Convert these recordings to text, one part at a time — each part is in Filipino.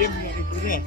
Siap ya ribunya.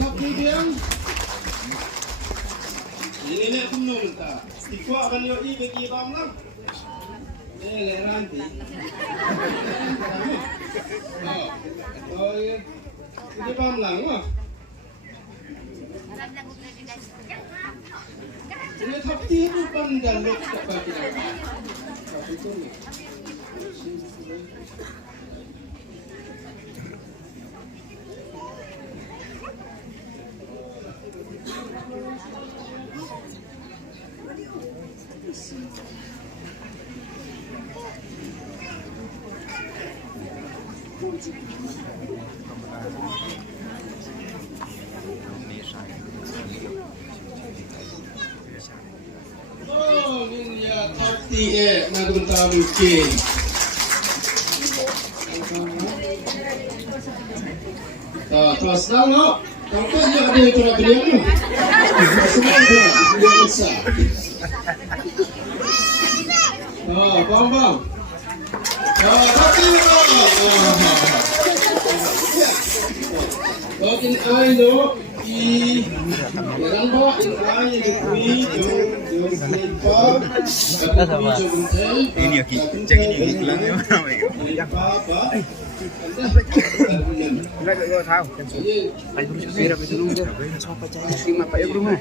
Top medium. Ini nak penuh tak? Tipu akan yo i bagi bam lah. Leran ti. Oh ya. Ini bam lang ah. Ini top tipu pandang lok tak kita. Oh, ini ya top tiga nak tahu mungkin. Terus lalu, kamu juga ada itu nak beli apa? Semua beli besar. Bang. Tapi in I know yang bawa in I Ini oke, cek ini gelangnya mana Enggak tahu. Ayo dulu sih, tapi dulu. Siapa percaya sih Pak ya rumah.